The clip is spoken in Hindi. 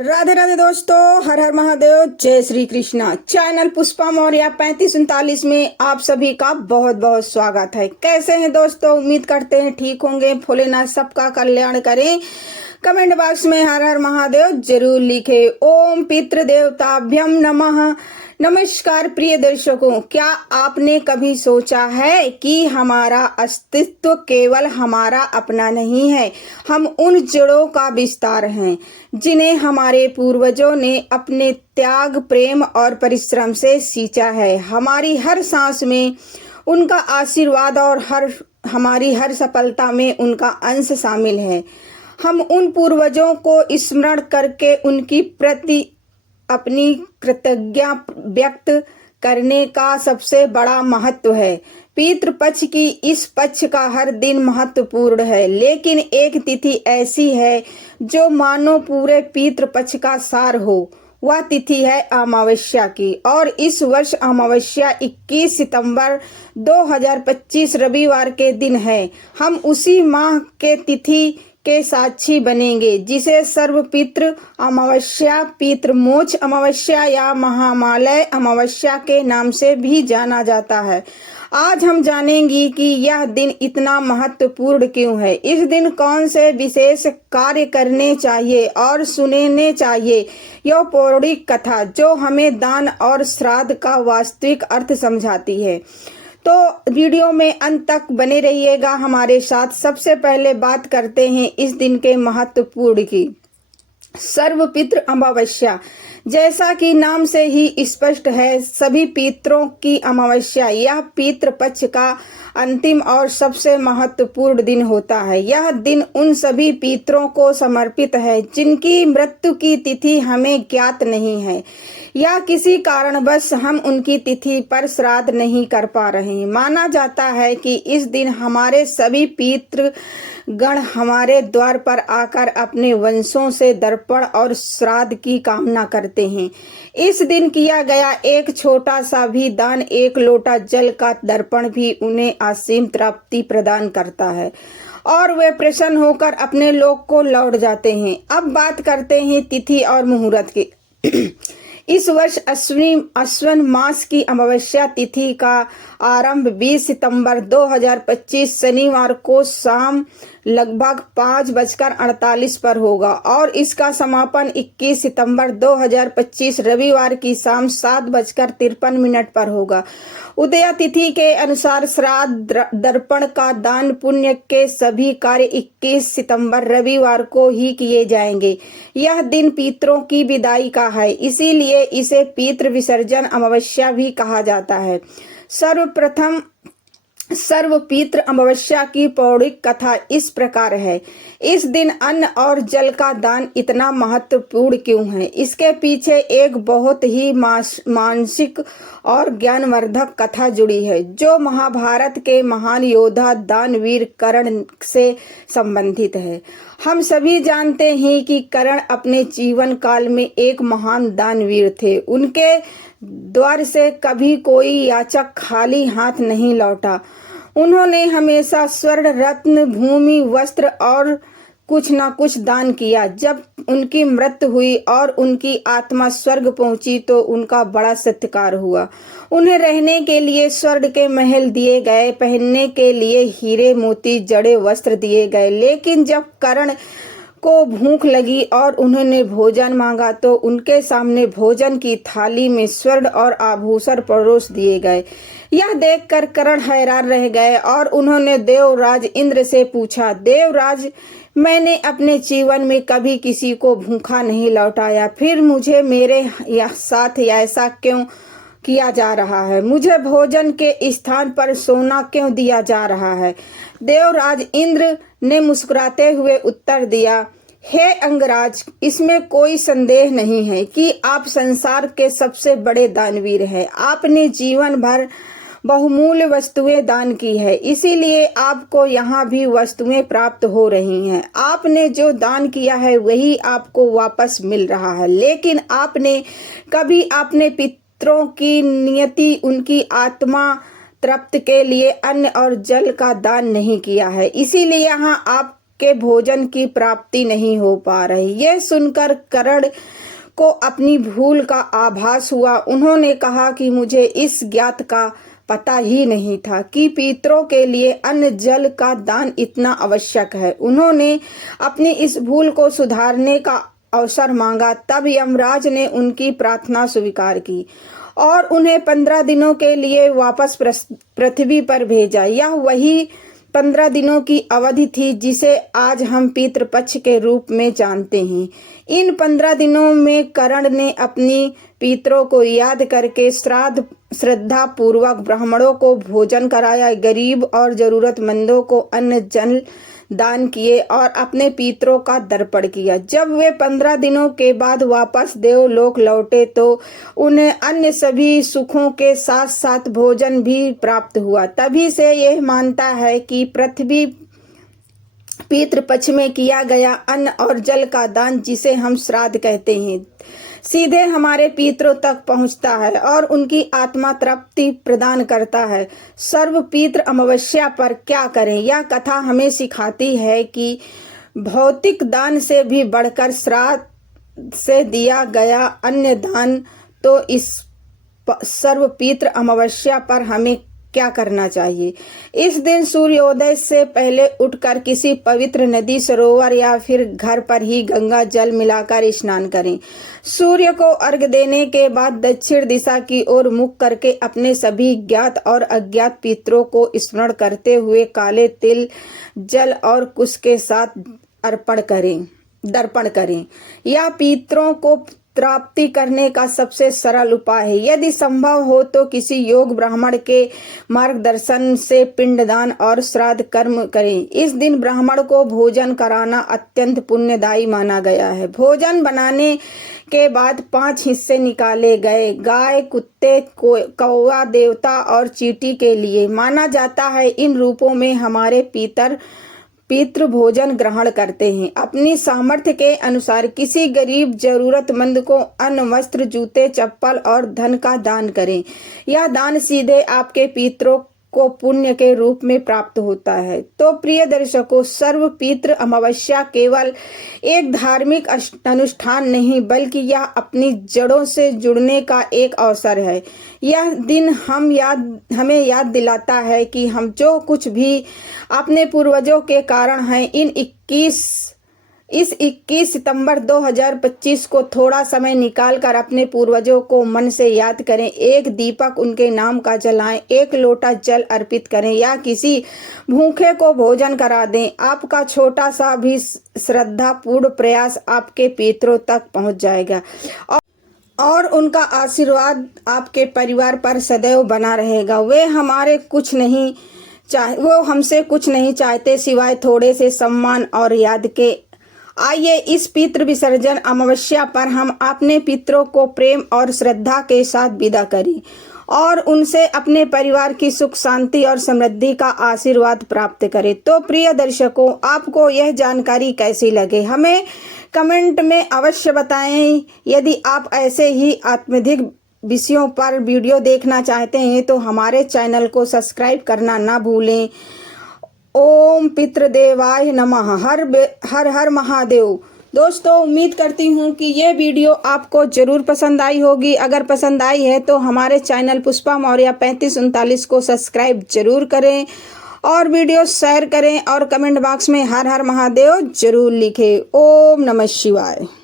राधे राधे दोस्तों, हर हर महादेव, जय श्री कृष्णा। चैनल पुष्पा मौर्य 3539 में आप सभी का बहुत बहुत स्वागत है। कैसे हैं दोस्तों? उम्मीद करते हैं ठीक होंगे। भोलेनाथ सबका कल्याण करें। कमेंट बॉक्स में हर हर महादेव जरूर लिखे। ओम पितृदेवताभ्यम नमः। नमस्कार प्रिय दर्शकों, क्या आपने कभी सोचा है कि हमारा अस्तित्व केवल हमारा अपना नहीं है? हम उन जड़ों का विस्तार हैं जिन्हें हमारे पूर्वजों ने अपने त्याग, प्रेम और परिश्रम से सींचा है। हमारी हर सांस में उनका आशीर्वाद और हमारी हर सफलता में उनका अंश शामिल है। हम उन पूर्वजों को स्मरण करके उनकी प्रति अपनी कृतज्ञता व्यक्त करने का सबसे बड़ा महत्व है। पितृपक्ष की इस पक्ष का हर दिन महत्वपूर्ण है, लेकिन एक तिथि ऐसी है जो मानो पूरे पितृपक्ष का सार हो। वह तिथि है अमावस्या की, और इस वर्ष अमावस्या 21 सितंबर 2025 रविवार के दिन है। हम उसी माह के तिथि के साक्षी बनेंगे जिसे सर्वपितृ अमावस्या, पितृमोक्ष अमावस्या या महामालय अमावस्या के नाम से भी जाना जाता है। आज हम जानेंगे कि यह दिन इतना महत्वपूर्ण क्यों है। इस दिन कौन से विशेष कार्य करने चाहिए और सुनने चाहिए। यह पौराणिक कथा जो हमें दान और श्राद्ध का वास्तविक अर्थ समझाती है। तो वीडियो में अंत तक बने रहिएगा हमारे साथ। सबसे पहले बात करते हैं इस दिन के महत्वपूर्ण की। सर्वपितृ अमावस्या, जैसा कि नाम से ही स्पष्ट है, सभी पितरों की अमावस्या यह पितृपक्ष का अंतिम और सबसे महत्वपूर्ण दिन होता है। यह दिन उन सभी पितरों को समर्पित है जिनकी मृत्यु की तिथि हमें ज्ञात नहीं है या किसी कारणवश हम उनकी तिथि पर श्राद्ध नहीं कर पा रहे हैं। माना जाता है कि इस दिन हमारे सभी पितृगण हमारे द्वार पर आकर अपने वंशों से दर्पण और श्राद्ध की कामना करते हैं। इस दिन किया गया एक छोटा सा भी दान, एक लोटा जल का दर्पण भी उन्हें असीम तृप्ति प्रदान करता है और वे प्रसन्न होकर अपने लोक को लौट जाते हैं। अब बात करते हैं तिथि और मुहूर्त की। इस वर्ष अश्विन मास की अमावस्या तिथि का आरंभ 20 सितंबर 2025 शनिवार को शाम लगभग 5:48 पर होगा और इसका समापन 21 सितंबर 2025 रविवार की शाम 7:53 पर होगा। उदया तिथि के अनुसार श्राद्ध, दर्पण का दान, पुण्य के सभी कार्य 21 सितंबर रविवार को ही किए जाएंगे। यह दिन पितरों की विदाई का है, इसीलिए इसे पितृ विसर्जन अमावस्या भी कहा जाता है। सर्वप्रथम सर्वपितृ अमावस्या की पौराणिक कथा इस प्रकार है। इस दिन अन्न और जल का दान इतना महत्वपूर्ण क्यों है? इसके पीछे एक बहुत ही मानसिक और ज्ञानवर्धक कथा जुड़ी है जो महाभारत के महान योद्धा दानवीर कर्ण से संबंधित है। हम सभी जानते हैं कि कर्ण अपने जीवन काल में एक महान दानवीर थे। उनके द्वार से कभी कोई याचक खाली हाथ नहीं लौटा। उन्होंने हमेशा स्वर्ण, रत्न, भूमि, वस्त्र और कुछ न कुछ दान किया। जब उनकी मृत्यु हुई और उनकी आत्मा स्वर्ग पहुंची तो उनका बड़ा सत्कार हुआ। उन्हें रहने के लिए स्वर्ण के महल दिए गए, पहनने के लिए हीरे मोती जड़े वस्त्र दिए गए। लेकिन जब कर्ण को भूख लगी और उन्होंने भोजन मांगा तो उनके सामने भोजन की थाली में स्वर्ण और आभूषण परोस दिए गए। यह देखकर कर्ण हैरान रह गए और उन्होंने देवराज इंद्र से पूछा, देवराज, मैंने अपने जीवन में कभी किसी को भूखा नहीं लौटाया, फिर मुझे मेरे साथ ऐसा क्यों किया जा रहा है? मुझे भोजन के स्थान पर सोना क्यों दिया जा रहा है? देवराज इंद्र ने मुस्कुराते हुए उत्तर दिया, हे अंगराज, इसमें कोई संदेह नहीं है कि आप संसार के सबसे बड़े दानवीर हैं। आपने जीवन भर बहुमूल्य वस्तुएं दान की है, इसीलिए आपको यहाँ भी वस्तुएं प्राप्त हो रही हैं। आपने जो दान किया है वही आपको वापस मिल रहा है, लेकिन आपने कभी अपने पितरों की नियति, उनकी आत्मा तृप्त के लिए अन्न और जल का दान नहीं किया है। इसीलिए यहाँ आप के भोजन की प्राप्ति नहीं हो पा रही। यह सुनकर करण को अपनी भूल का आभास हुआ। उन्होंने कहा कि मुझे इस ज्ञात का पता ही नहीं था कि पितरों के लिए अन्न जल का दान इतना आवश्यक है। उन्होंने अपनी इस भूल को सुधारने का अवसर मांगा। तब यमराज ने उनकी प्रार्थना स्वीकार की और उन्हें 15 दिनों के लिए वापस पृथ्वी पर भेजा। यह वही 15 दिनों की अवधि थी जिसे आज हम पितृपक्ष के रूप में जानते हैं। इन 15 दिनों में करण ने अपनी पितरों को याद करके श्रद्धा पूर्वक ब्राह्मणों को भोजन कराया, गरीब और जरूरतमंदों को अन्न जल दान किए और अपने पितरों का तर्पण किया। जब वे 15 दिनों के बाद वापस देवलोक लौटे तो उन्हें अन्य सभी सुखों के साथ साथ भोजन भी प्राप्त हुआ। तभी से यह मानता है कि पृथ्वी पितृपक्ष में किया गया अन्न और जल का दान, जिसे हम श्राद्ध कहते हैं, सीधे हमारे पितरों तक पहुंचता है और उनकी आत्मा तृप्ति प्रदान करता है। सर्व पितृ अमावस्या पर क्या करें? यह कथा हमें सिखाती है कि भौतिक दान से भी बढ़कर श्राद्ध से दिया गया अन्य दान। तो इस सर्व पितृ अमावस्या पर हमें क्या करना चाहिए? इस दिन सूर्योदय से पहले उठकर किसी पवित्र नदी, सरोवर या फिर घर पर ही गंगा जल मिलाकर स्नान करें। सूर्य को अर्घ्य देने के बाद दक्षिण दिशा की ओर मुख करके अपने सभी ज्ञात और अज्ञात पितरों को स्मरण करते हुए काले तिल, जल और कुश के साथ दर्पण करें। यह पितरों को प्राप्ति करने का सबसे सरल उपाय है। यदि संभव हो तो किसी योग ब्राह्मण के मार्गदर्शन से पिंडदान और श्राद्ध कर्म करें। इस दिन ब्राह्मण को भोजन कराना अत्यंत पुण्यदायी माना गया है। भोजन बनाने के बाद 5 हिस्से निकाले गए। गाय, कुत्ते, कौवा, देवता और चींटी के लिए माना जाता है। इन रूपों में हमारे पितृ भोजन ग्रहण करते हैं। अपनी सामर्थ्य के अनुसार किसी गरीब जरूरतमंद को अन्न, वस्त्र, जूते, चप्पल और धन का दान करें। यह दान सीधे आपके पितरों को पुण्य के रूप में प्राप्त होता है। तो प्रिय दर्शकों, सर्व पितृ अमावस्या केवल एक धार्मिक अनुष्ठान नहीं, बल्कि यह अपनी जड़ों से जुड़ने का एक अवसर है। यह दिन हमें याद दिलाता है कि हम जो कुछ भी अपने पूर्वजों के कारण हैं, इस 21 सितंबर 2025 को थोड़ा समय निकालकर अपने पूर्वजों को मन से याद करें। एक दीपक उनके नाम का जलाएं, एक लोटा जल अर्पित करें या किसी भूखे को भोजन करा दें। आपका छोटा सा भी श्रद्धापूर्ण प्रयास आपके पितरों तक पहुंच जाएगा और उनका आशीर्वाद आपके परिवार पर सदैव बना रहेगा। वो हमसे कुछ नहीं चाहते सिवाय थोड़े से सम्मान और याद के। आइए इस पितृ विसर्जन अमावस्या पर हम अपने पितरों को प्रेम और श्रद्धा के साथ विदा करें और उनसे अपने परिवार की सुख, शांति और समृद्धि का आशीर्वाद प्राप्त करें। तो प्रिय दर्शकों, आपको यह जानकारी कैसी लगे हमें कमेंट में अवश्य बताएं। यदि आप ऐसे ही आध्यात्मिक विषयों पर वीडियो देखना चाहते हैं तो हमारे चैनल को सब्सक्राइब करना ना भूलें। ओम पितृदेवाय नमः। हर हर महादेव। दोस्तों, उम्मीद करती हूँ कि ये वीडियो आपको जरूर पसंद आई होगी। अगर पसंद आई है तो हमारे चैनल पुष्पा मौर्य 3539 को सब्सक्राइब जरूर करें और वीडियो शेयर करें और कमेंट बॉक्स में हर हर महादेव जरूर लिखें। ओम नमः शिवाय।